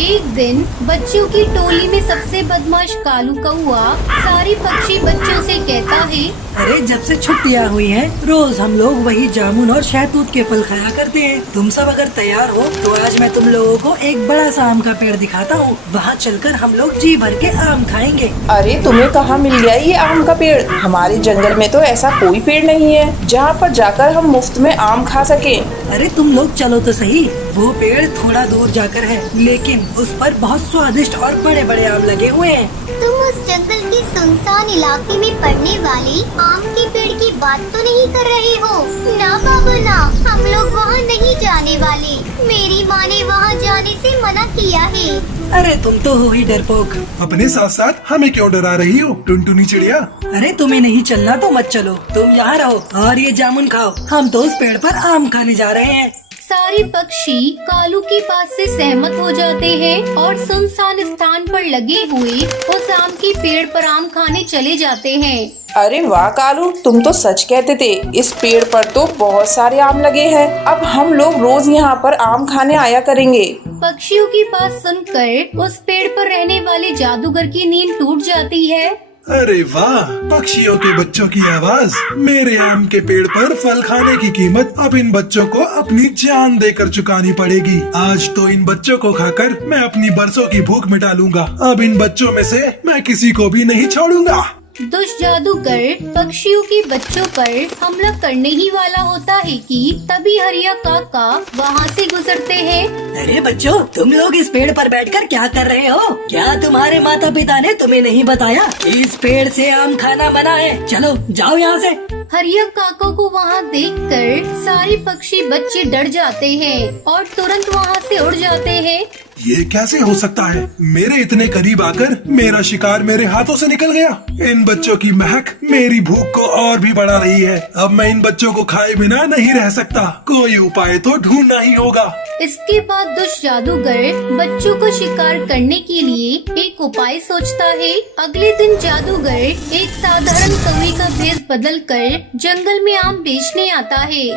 एक दिन बच्चों की टोली में सबसे बदमाश कालू कौआ सारे पक्षी बच्चों से कहता है, अरे जब से छुट्टियाँ हुई हैं, रोज हम लोग वही जामुन और शहतूत के फल खाया करते हैं। तुम सब अगर तैयार हो तो आज मैं तुम लोगों को एक बड़ा सा आम का पेड़ दिखाता हूँ। वहाँ चलकर हम लोग जी भर के आम खाएंगे। अरे तुम्हें कहाँ मिल गया ये आम का पेड़? हमारे जंगल में तो ऐसा कोई पेड़ नहीं है जहाँ पर जाकर हम मुफ्त में आम खा सके। अरे तुम लोग चलो तो सही, वो पेड़ थोड़ा दूर जाकर है, लेकिन उस पर बहुत स्वादिष्ट और बड़े बड़े आम लगे हुए हैं। तुम उस जंगल के सुनसान इलाके में पड़ने वाले आम के पेड़ की बात तो नहीं कर रहे हो? ना बाबा ना, हम लोग वहाँ नहीं जाने वाले। मेरी माँ ने वहाँ जाने से मना किया है। अरे तुम तो हो ही डरपोक। अपने साथ साथ हमें क्यों डरा रही हो टुनटुनी चिड़िया? अरे तुम्हें नहीं चलना तो मत चलो, तुम यहाँ रहो और ये जामुन खाओ। हम तो उस पेड़ पर आम खाने जा रहे हैं। सारे पक्षी कालू की बात से सहमत हो जाते हैं और सुनसान स्थान पर लगे हुए उस आम के पेड़ पर आम खाने चले जाते हैं। अरे वाह कालू, तुम तो सच कहते थे। इस पेड़ पर तो बहुत सारे आम लगे हैं। अब हम लोग रोज यहाँ पर आम खाने आया करेंगे। पक्षियों की बात सुनकर उस पेड़ पर रहने वाले जादूगर की नींद टूट जाती है। अरे वाह, पक्षियों के बच्चों की आवाज। मेरे आम के पेड़ पर फल खाने की कीमत अब इन बच्चों को अपनी जान देकर चुकानी पड़ेगी। आज तो इन बच्चों को खाकर मैं अपनी बरसों की भूख मिटा लूंगा। अब इन बच्चों में से मैं किसी को भी नहीं छोड़ूंगा। दुष्ट जादूगर पक्षियों के बच्चों पर हमला करने ही वाला होता है कि तभी हरिया काका वहाँ से गुजरते हैं। अरे बच्चों, तुम लोग इस पेड़ पर बैठकर क्या कर रहे हो? क्या तुम्हारे माता पिता ने तुम्हें नहीं बताया कि इस पेड़ से आम खाना मना है? चलो जाओ यहाँ से। हरिया काका को वहाँ देखकर सारे पक्षी बच्चे डर जाते हैं और तुरंत वहाँ से उड़ जाते हैं। ये कैसे हो सकता है? मेरे इतने करीब आकर मेरा शिकार मेरे हाथों से निकल गया। इन बच्चों की महक मेरी भूख को और भी बढ़ा रही है। अब मैं इन बच्चों को खाए बिना नहीं रह सकता। कोई उपाय तो ढूंढना ही होगा। इसके बाद दुष्ट जादूगर बच्चों को शिकार करने के लिए एक उपाय सोचता है। अगले दिन जादूगर एक साधारण कौवे का भेष बदलकर जंगल में आम बेचने आता है।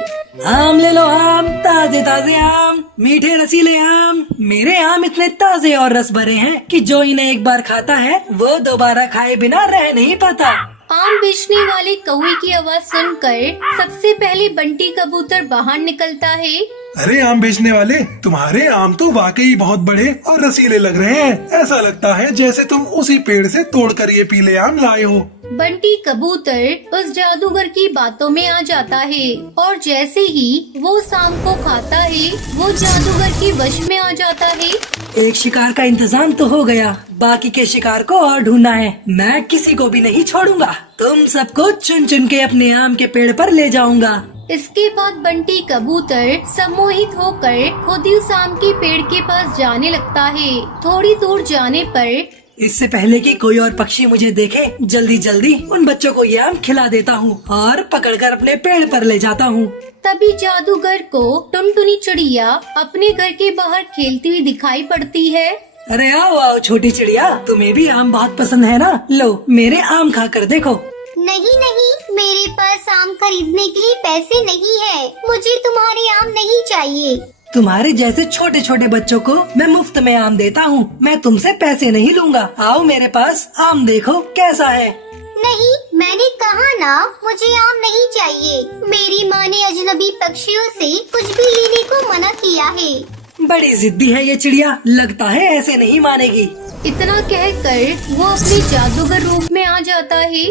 आम ले लो आम, ताजे ताजे आम, मीठे रसीले आम। मेरे आम इतने ताजे और रस भरे हैं कि जो इन्हें एक बार खाता है वो दोबारा खाए बिना रह नहीं पाता। आम बेचने वाले कौवे की आवाज सुनकर सबसे पहले बंटी कबूतर बाहर निकलता है। अरे आम बेचने वाले, तुम्हारे आम तो वाकई बहुत बड़े और रसीले लग रहे हैं। ऐसा लगता है जैसे तुम उसी पेड़ से तोड़कर ये पीले आम लाए हो। बंटी कबूतर उस जादूगर की बातों में आ जाता है और जैसे ही वो उस आम को खाता है वो जादूगर के वश में आ जाता है। एक शिकार का इंतजाम तो हो गया, बाकी के शिकार को और ढूंढना है। मैं किसी को भी नहीं छोड़ूंगा। तुम सबको चुन चुन के अपने आम के पेड़ पर ले जाऊंगा। इसके बाद बंटी कबूतर सम्मोहित होकर खुद ही उस आम के पेड़ के पास जाने लगता है। थोड़ी दूर जाने पर इससे पहले कि कोई और पक्षी मुझे देखे, जल्दी जल्दी उन बच्चों को ये आम खिला देता हूँ और पकड़कर अपने पेड़ पर ले जाता हूँ। तभी जादूगर को टुनटुनी चिड़िया अपने घर के बाहर खेलती हुई दिखाई पड़ती है। अरे आओ आओ छोटी चिड़िया, तुम्हें भी आम बहुत पसंद है ना? लो मेरे आम खाकर देखो। नहीं नहीं, मेरे पास आम खरीदने के लिए पैसे नहीं है। मुझे तुम्हारे आम नहीं चाहिए। तुम्हारे जैसे छोटे छोटे बच्चों को मैं मुफ्त में आम देता हूँ। मैं तुमसे पैसे नहीं लूंगा। आओ मेरे पास, आम देखो कैसा है। नहीं, मैंने कहा ना, मुझे आम नहीं चाहिए। मेरी माँ ने अजनबी पक्षियों से कुछ भी लेने को मना किया है। बड़ी जिद्दी है ये चिड़िया, लगता है ऐसे नहीं मानेगी। इतना कहकर वो अपने जादूगर रूप में आ जाता है।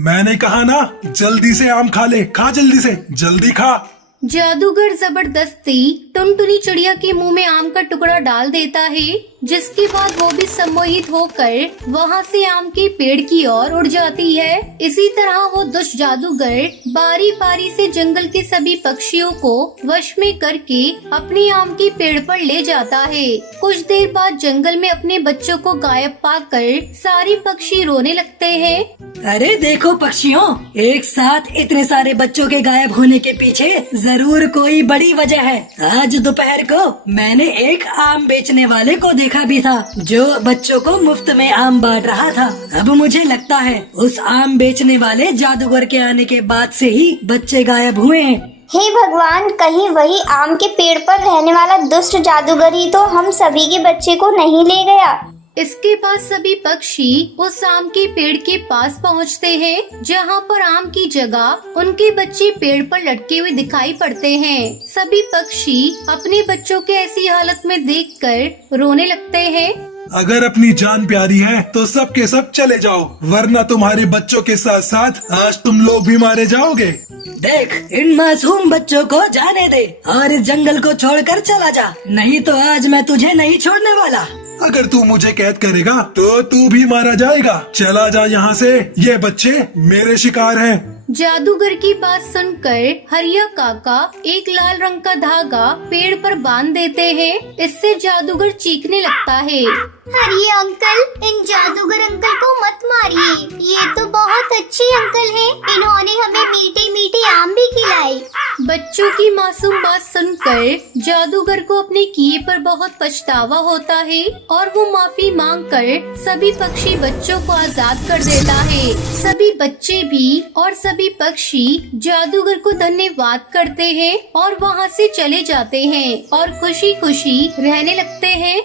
मैंने कहा ना, जल्दी से आम खा ले। खा जल्दी से, जल्दी खा। जादूगर जबरदस्ती टुनटुनी चिड़िया के मुंह में आम का टुकड़ा डाल देता है, जिसके बाद वो भी सम्मोहित होकर वहाँ से आम के पेड़ की ओर उड़ जाती है। इसी तरह वो दुष्ट जादूगर बारी बारी से जंगल के सभी पक्षियों को वश में करके अपने आम के पेड़ पर ले जाता है। कुछ देर बाद जंगल में अपने बच्चों को गायब पाकर सारे पक्षी रोने लगते हैं। अरे देखो पक्षियों, एक साथ इतने सारे बच्चों के गायब होने के पीछे जरूर कोई बड़ी वजह है। आज दोपहर को मैंने एक आम बेचने वाले को देखा भी था, जो बच्चों को मुफ्त में आम बांट रहा था। अब मुझे लगता है उस आम बेचने वाले जादूगर के आने के बाद से ही बच्चे गायब हुए हैं। हे भगवान, कहीं वही आम के पेड़ पर रहने वाला दुष्ट जादूगर ही तो हम सभी के बच्चे को नहीं ले गया। इसके बाद सभी पक्षी उस आम के पेड़ के पास पहुंचते हैं, जहां पर आम की जगह उनके बच्चे पेड़ पर लटके हुए दिखाई पड़ते हैं। सभी पक्षी अपने बच्चों के ऐसी हालत में देखकर रोने लगते हैं। अगर अपनी जान प्यारी है तो सब के सब चले जाओ, वरना तुम्हारे बच्चों के साथ साथ आज तुम लोग भी मारे जाओगे। देख, इन मासूम बच्चों को जाने दे और इस जंगल को छोड़कर चला जा, नहीं तो आज मैं तुझे नहीं छोड़ने वाला। अगर तू मुझे कैद करेगा तो तू भी मारा जाएगा। चला जा यहाँ से, ये बच्चे मेरे शिकार हैं। जादूगर की बात सुनकर हरिया काका एक लाल रंग का धागा पेड़ पर बांध देते हैं। इससे जादूगर चीखने लगता है। अरे अंकल, इन जादूगर अंकल को मत मारिए, ये तो बहुत अच्छे अंकल हैं। इन्होंने हमें मीठे मीठे आम भी खिलाए। बच्चों की मासूम बात सुनकर जादूगर को अपने किए पर बहुत पछतावा होता है और वो माफी मांगकर सभी पक्षी बच्चों को आजाद कर देता है। सभी बच्चे भी और सभी पक्षी जादूगर को धन्यवाद करते हैं और वहाँ से चले जाते हैं और खुशी खुशी रहने लगते हैं।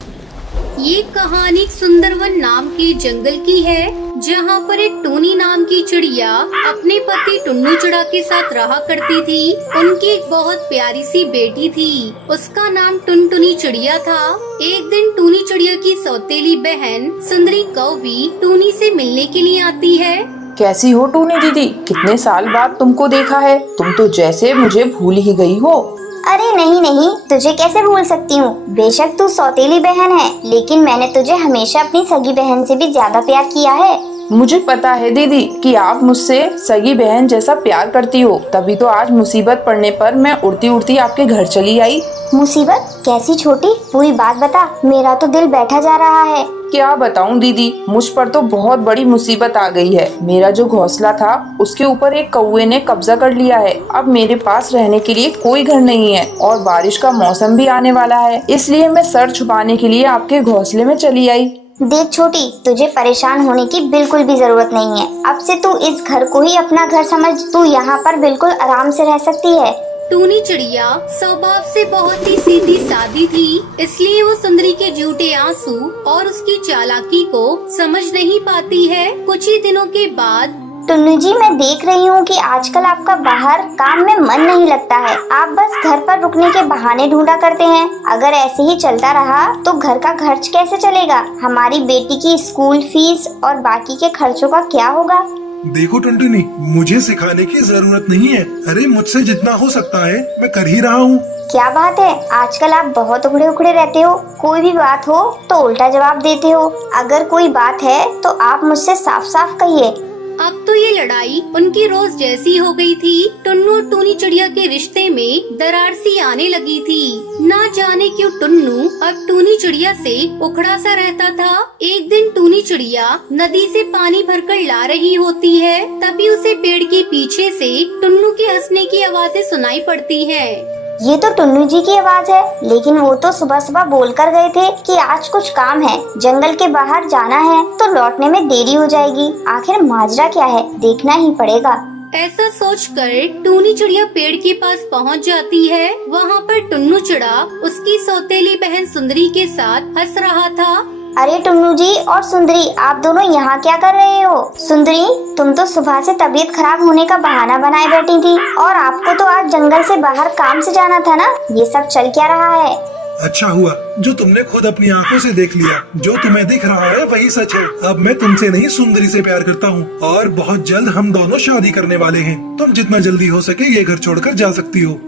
ये कहानी सुंदरवन नाम के जंगल की है, जहाँ पर एक टूनी नाम की चिड़िया अपने पति टुन्नू चिड़ा के साथ रहा करती थी। उनकी एक बहुत प्यारी सी बेटी थी, उसका नाम टुनटुनी चिड़िया था। एक दिन टूनी चिड़िया की सौतेली बहन सुंदरी कौवी टूनी से मिलने के लिए आती है। कैसी हो टूनी दीदी, कितने साल बाद तुमको देखा है। तुम तो जैसे मुझे भूल ही गई हो। अरे नहीं नहीं, तुझे कैसे भूल सकती हूँ। बेशक तू सौतेली बहन है, लेकिन मैंने तुझे हमेशा अपनी सगी बहन से भी ज्यादा प्यार किया है। मुझे पता है दीदी कि आप मुझसे सगी बहन जैसा प्यार करती हो, तभी तो आज मुसीबत पड़ने पर मैं उड़ती उड़ती आपके घर चली आई। मुसीबत? कैसी छोटी, पूरी बात बता, मेरा तो दिल बैठा जा रहा है। क्या बताऊं दीदी, मुझ पर तो बहुत बड़ी मुसीबत आ गई है। मेरा जो घोंसला था उसके ऊपर एक कौवे ने कब्जा कर लिया है। अब मेरे पास रहने के लिए कोई घर नहीं है और बारिश का मौसम भी आने वाला है, इसलिए मैं सर छुपाने के लिए आपके घोंसले में चली आई। देख छोटी, तुझे परेशान होने की बिल्कुल भी जरूरत नहीं है। अब से तू इस घर को ही अपना घर समझ। तू यहाँ पर बिल्कुल आराम से रह सकती है। टूनी चिड़िया स्वभाव से बहुत ही सीधी सादी थी, इसलिए वो सुंदरी के झूठे आंसू और उसकी चालाकी को समझ नहीं पाती है। कुछ ही दिनों के बाद टुन्नू जी, मैं देख रही हूँ कि आजकल आपका बाहर काम में मन नहीं लगता है। आप बस घर पर रुकने के बहाने ढूंढा करते हैं। अगर ऐसे ही चलता रहा तो घर का खर्च कैसे चलेगा? हमारी बेटी की स्कूल फीस और बाकी के खर्चों का क्या होगा? देखो टुनटुनी, मुझे सिखाने की जरूरत नहीं है। अरे मुझसे जितना हो सकता है मैं कर ही रहा हूँ। क्या बात है, आजकल आप बहुत उखड़े उखड़े रहते हो। कोई भी बात हो तो उल्टा जवाब देते हो। अगर कोई बात है तो आप मुझसे साफ साफ कहिए। अब तो ये लड़ाई उनकी रोज जैसी हो गई थी। टुन्नू और टूनी चिड़िया के रिश्ते में दरार सी आने लगी थी। ना जाने क्यों टुन्नू अब टूनी चिड़िया से उखड़ा सा रहता था। एक दिन टूनी चिड़िया नदी से पानी भरकर ला रही होती है, तभी उसे पेड़ के पीछे से टुन्नू के हंसने की आवाजें सुनाई पड़ती है। ये तो टुन्नू जी की आवाज है, लेकिन वो तो सुबह सुबह बोल कर गए थे कि आज कुछ काम है, जंगल के बाहर जाना है, तो लौटने में देरी हो जाएगी। आखिर माजरा क्या है, देखना ही पड़ेगा। ऐसा सोचकर टूनी चिड़िया पेड़ के पास पहुंच जाती है। वहाँ पर टुन्नू चिड़ा उसकी सौतेली बहन सुंदरी के साथ हंस रहा था। अरे टुन्नू जी और सुंदरी, आप दोनों यहाँ क्या कर रहे हो? सुंदरी, तुम तो सुबह से तबीयत खराब होने का बहाना बनाए बैठी थी और आपको तो आज जंगल से बाहर काम से जाना था ना। ये सब चल क्या रहा है? अच्छा हुआ जो तुमने खुद अपनी आंखों से देख लिया। जो तुम्हें दिख रहा है वही सच है। अब मैं तुमसे नहीं सुंदरी से प्यार करता हूँ और बहुत जल्द हम दोनों शादी करने वाले हैं। तुम जितना जल्दी हो सके ये घर छोड़कर जा सकती हो।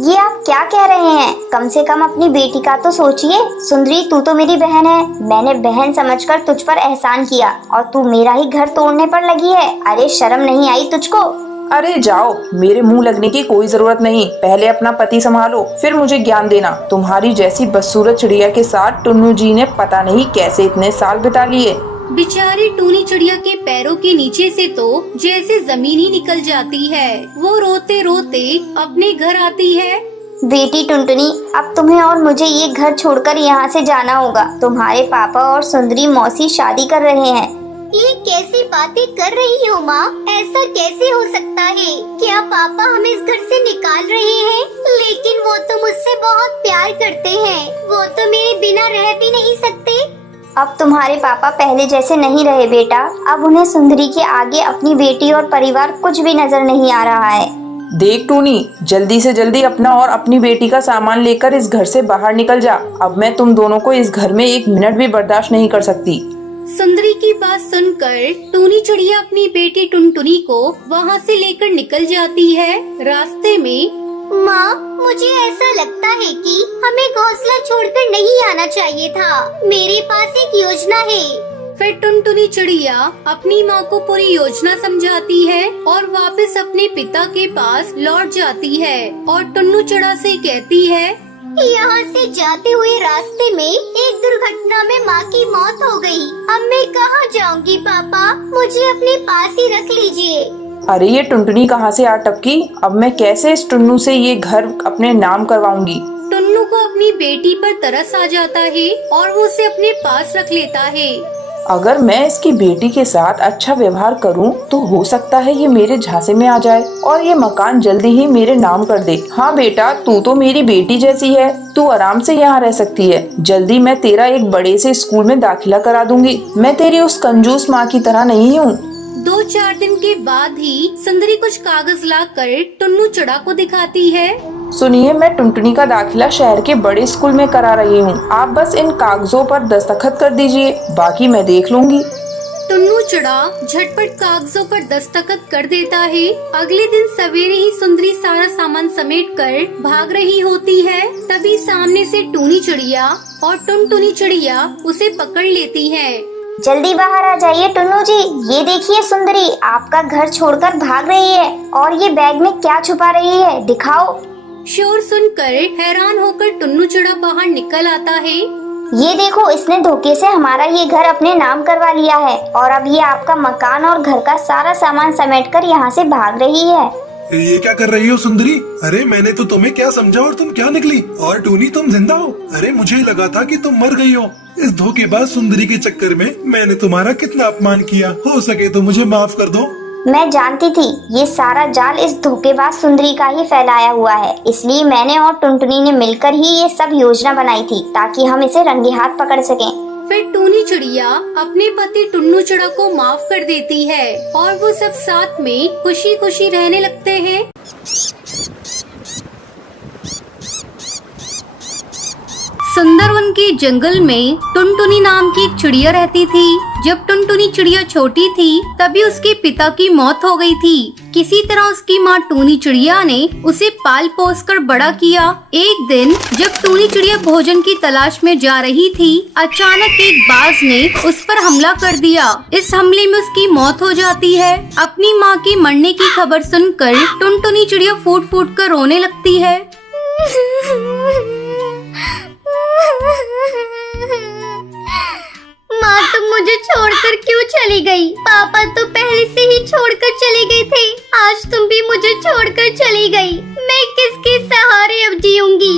ये आप क्या कह रहे हैं? कम से कम अपनी बेटी का तो सोचिए। सुंदरी, तू तो मेरी बहन है। मैंने बहन समझकर तुझ पर एहसान किया और तू मेरा ही घर तोड़ने पर लगी है। अरे शर्म नहीं आई तुझको? अरे जाओ, मेरे मुंह लगने की कोई जरूरत नहीं। पहले अपना पति संभालो, फिर मुझे ज्ञान देना। तुम्हारी जैसी बदसूरत चिड़िया के साथ टुन्नू जी ने पता नहीं कैसे इतने साल बिता लिए। बेचारी टूनी चिड़िया के पैरों के नीचे से तो जैसे जमीन ही निकल जाती है। वो रोते रोते अपने घर आती है। बेटी टुनटुनी, अब तुम्हें और मुझे ये घर छोड़कर यहाँ से जाना होगा। तुम्हारे पापा और सुंदरी मौसी शादी कर रहे हैं। ये कैसी बातें कर रही हो माँ? ऐसा कैसे हो सकता है? क्या पापा हमें इस घर से निकाल रहे हैं? लेकिन वो तो मुझसे बहुत प्यार करते हैं। वो तो मेरे बिना रह भी नहीं सकते। अब तुम्हारे पापा पहले जैसे नहीं रहे बेटा। अब उन्हें सुंदरी के आगे अपनी बेटी और परिवार कुछ भी नजर नहीं आ रहा है। देख टूनी, जल्दी से जल्दी अपना और अपनी बेटी का सामान लेकर इस घर से बाहर निकल जा। अब मैं तुम दोनों को इस घर में एक मिनट भी बर्दाश्त नहीं कर सकती। सुंदरी की बात सुनकर टूनी चिड़िया अपनी बेटी टुनटुनी को वहाँ से लेकर निकल जाती है। रास्ते में माँ, मुझे ऐसा लगता है कि हमें घोंसला छोड़कर नहीं आना चाहिए था। मेरे पास एक योजना है। फिर टुनटुनी चिड़िया अपनी माँ को पूरी योजना समझाती है और वापस अपने पिता के पास लौट जाती है और टुन्नू चिड़ा से कहती है, यहाँ से जाते हुए रास्ते में एक दुर्घटना में माँ की मौत हो गई। अब मैं कहाँ जाऊँगी पापा? मुझे अपने पास ही रख लीजिए। अरे ये टुनटुनी कहाँ से आ टपकी? अब मैं कैसे इस टुन्नू से ये घर अपने नाम करवाऊंगी? टुन्नू को अपनी बेटी पर तरस आ जाता है और वो उसे अपने पास रख लेता है। अगर मैं इसकी बेटी के साथ अच्छा व्यवहार करूं, तो हो सकता है ये मेरे झांसे में आ जाए और ये मकान जल्दी ही मेरे नाम कर दे। हाँ बेटा, तू तो मेरी बेटी जैसी है, तू आराम से यहाँ रह सकती है। जल्दी मैं तेरा एक बड़े से स्कूल में दाखिला करा दूंगी। मैं तेरी उस कंजूस माँ की तरह नहीं हूँ। 2-4 दिन के बाद ही सुंदरी कुछ कागज लाकर टुन्नू चिड़ा को दिखाती है। सुनिए, मैं टुनटुनी का दाखिला शहर के बड़े स्कूल में करा रही हूँ। आप बस इन कागजों पर दस्तखत कर दीजिए, बाकी मैं देख लूंगी। टुन्नू चिड़ा झटपट कागजों पर दस्तखत कर देता है। अगले दिन सवेरे ही सुंदरी सारा सामान समेटकर भाग रही होती है। तभी सामने से टूनी चिड़िया और टुनटुनी चिड़िया उसे पकड़ लेती है। जल्दी बाहर आ जाइए टुन्नू जी। ये देखिए सुंदरी आपका घर छोड़कर भाग रही है और ये बैग में क्या छुपा रही है, दिखाओ। शोर सुनकर हैरान होकर टुन्नू चिड़ा बाहर निकल आता है। ये देखो, इसने धोखे से हमारा ये घर अपने नाम करवा लिया है और अब ये आपका मकान और घर का सारा सामान समेटकर यहाँ से भाग रही है। ये क्या कर रही हो सुंदरी? अरे मैंने तो तुम्हें क्या समझा और तुम क्या निकली? और टूनी, तुम जिंदा हो? अरे मुझे लगा था कि तुम मर गई हो। इस धोखेबाज सुंदरी के चक्कर में मैंने तुम्हारा कितना अपमान किया। हो सके तो मुझे माफ कर दो। मैं जानती थी ये सारा जाल इस धोखेबाज सुंदरी का ही फैलाया हुआ है, इसलिए मैंने और टुनटुनी ने मिलकर ही ये सब योजना बनाई थी ताकि हम इसे रंगे हाथ पकड़ सकें। फिर टूनी चिड़िया अपने पति टुन्नू चिड़ा को माफ कर देती है और वो सब साथ में खुशी खुशी रहने लगते हैं। सुंदरवन के जंगल में टुनटुनी नाम की एक चिड़िया रहती थी। जब टुनटुनी चिड़िया छोटी थी तभी उसके पिता की मौत हो गई थी। किसी तरह उसकी माँ टूनी चिड़िया ने उसे पाल पोस कर बड़ा किया। एक दिन जब टूनी चिड़िया भोजन की तलाश में जा रही थी, अचानक एक बाज ने उस पर हमला कर दिया। इस हमले में उसकी मौत हो जाती है। अपनी माँ के मरने की खबर सुनकर टुनटुनी चिड़िया फूट फूट कर रोने लगती है। माँ, तुम मुझे छोड़कर क्यों चली गई? पापा तो पहले से ही छोड़कर चले गए थे। आज तुम भी मुझे छोड़कर चली गई। मैं किसके सहारे अब जीऊंगी?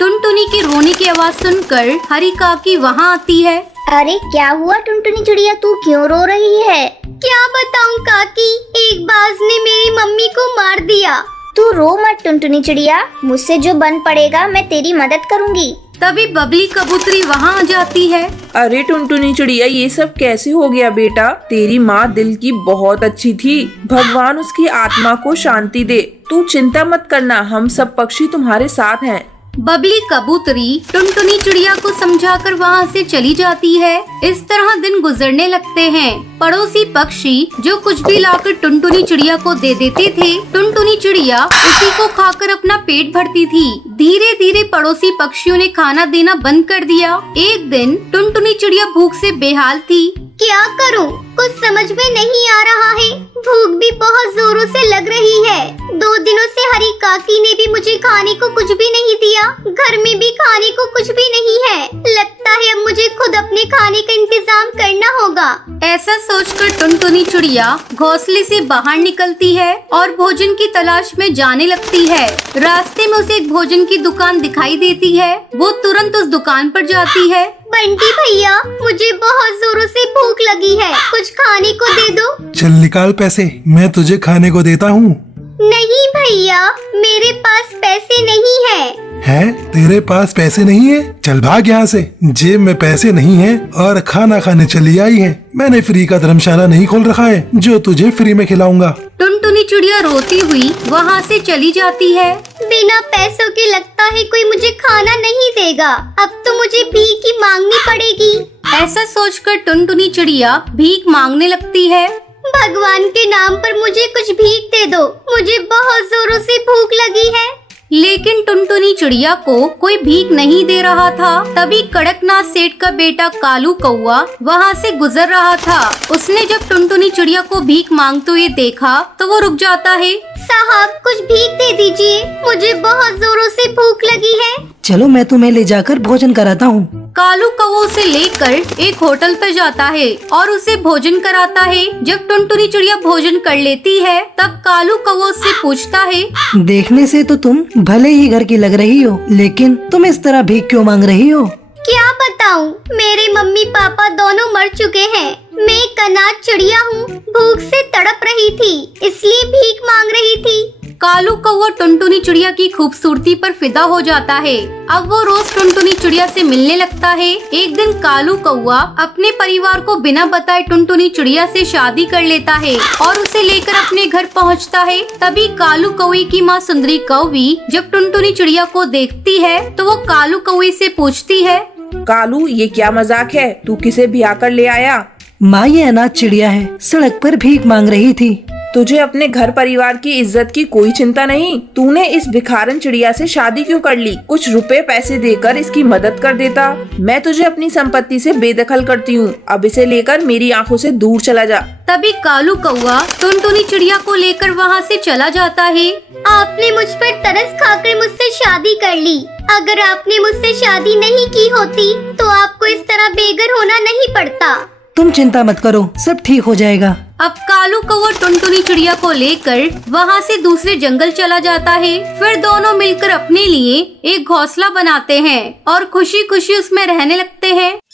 टुनटुनी के रोने की आवाज सुनकर हरी काकी वहाँ आती है। अरे क्या हुआ टुनटुनी चिड़िया, तू क्यों रो रही है? क्या बताऊं काकी, एक बाज ने मेरी मम्मी को मार दिया। तू रो मत टुनटुनी चिड़िया, मुझसे जो बन पड़ेगा मैं तेरी मदद करूँगी। तभी बबली कबूतरी वहाँ आ जाती है। अरे टुनटुनी चिड़िया, ये सब कैसे हो गया बेटा? तेरी माँ दिल की बहुत अच्छी थी, भगवान उसकी आत्मा को शांति दे। तू चिंता मत करना, हम सब पक्षी तुम्हारे साथ हैं। बबली कबूतरी टुनटुनी चिड़िया को समझाकर वहाँ से चली जाती है। इस तरह दिन गुजरने लगते हैं। पड़ोसी पक्षी जो कुछ भी लाकर टुनटुनी चिड़िया को दे देते थे, टुनटुनी चिड़िया उसी को खाकर अपना पेट भरती थी। धीरे धीरे पड़ोसी पक्षियों ने खाना देना बंद कर दिया। एक दिन टुनटुनी चिड़िया भूख से बेहाल थी। क्या करूं? कुछ समझ में नहीं आ रहा है। भूख भी बहुत जोरों से लग रही है। 2 दिनों से हरी काकी काकी ने भी मुझे खाने को कुछ भी नहीं दिया। घर में भी खाने को कुछ भी नहीं है। लगता है अब मुझे खुद अपने खाने का इंतजाम करना होगा। ऐसा सोचकर टुनटुनी चिड़िया घोंसले से बाहर निकलती है और भोजन की तलाश में जाने लगती है। रास्ते में उसे एक भोजन की दुकान दिखाई देती है। वो तुरंत उस दुकान पर जाती है। बंटी भैया, मुझे बहुत जोरों से भूख लगी है, कुछ खाने को दे दो। चल निकाल पैसे, मैं तुझे खाने को देता हूँ। नहीं भैया, मेरे पास पैसे नहीं है। है? तेरे पास पैसे नहीं है? चल भाग यहाँ से। जेब में पैसे नहीं है और खाना खाने चली आई है। मैंने फ्री का धर्मशाला नहीं खोल रखा है जो तुझे फ्री में खिलाऊंगा। टुनटुनी चिड़िया रोती हुई वहाँ से चली जाती है। बिना पैसों के लगता है कोई मुझे खाना नहीं देगा। अब तो मुझे भीख ही मांगनी पड़ेगी। ऐसा सोचकर टुनटुनी चिड़िया भीख मांगने लगती है। भगवान के नाम पर मुझे कुछ भीख दे दो, मुझे बहुत जोरों से भूख लगी है। लेकिन टुनटुनी चिड़िया को कोई भीख नहीं दे रहा था। तभी कड़कनाथ सेठ का बेटा कालू कौआ वहाँ से गुजर रहा था। उसने जब टुनटुनी चिड़िया को भीख मांगते हुए देखा तो वो रुक जाता है। साहब, कुछ भीख दे दीजिए, मुझे बहुत जोरों से भूख लगी है। चलो मैं तुम्हें ले जाकर भोजन कराता हूँ। कालू कौवा उसे लेकर एक होटल पर जाता है और उसे भोजन कराता है। जब टुनटुनी चिड़िया भोजन कर लेती है तब कालू कौवा उससे पूछता है, देखने से तो तुम भले ही घर की लग रही हो, लेकिन तुम इस तरह भीख क्यों मांग रही हो? क्या बताऊं, मेरे मम्मी पापा दोनों मर चुके हैं। मैं एक अनाथ चिड़िया हूँ, भूख से तड़प रही थी, इसलिए भीख मांग रही थी। कालू कौवा टुनटुनी चिड़िया की खूबसूरती पर फिदा हो जाता है। अब वो रोज टुनटुनी चिड़िया से मिलने लगता है। एक दिन कालू कौवा अपने परिवार को बिना बताए टुनटुनी चिड़िया से शादी कर लेता है और उसे लेकर अपने घर पहुंचता है। तभी कालू कौवे की माँ सुंदरी कौवी जब टुनटुनी चिड़िया को देखती है तो वो कालू कौवे से पूछती है, कालू, ये क्या मजाक है? तू किसे ब्याह कर ले आया? माँ, ये अनाथ चिड़िया है, सड़क पर भीख मांग रही थी। तुझे अपने घर परिवार की इज्जत की कोई चिंता नहीं? तूने इस भिखारन चिड़िया से शादी क्यों कर ली? कुछ रुपए पैसे देकर इसकी मदद कर देता। मैं तुझे अपनी संपत्ति से बेदखल करती हूँ। अब इसे लेकर मेरी आंखों से दूर चला जा। तभी कालू कौवा टुनटुनी चिड़िया को लेकर वहाँ से चला जाता है। आपने मुझ पर तरस खाकर मुझसे शादी कर ली। अगर आपने मुझसे शादी नहीं की होती तो आपको इस तरह बेघर होना नहीं पड़ता। तुम चिंता मत करो, सब ठीक हो जाएगा। अब कालू कौवा टुनटुनी चिड़िया को लेकर वहाँ से दूसरे जंगल चला जाता है। फिर दोनों मिलकर अपने लिए एक घोंसला बनाते हैं और खुशी खुशी उसमें रहने लगते हैं।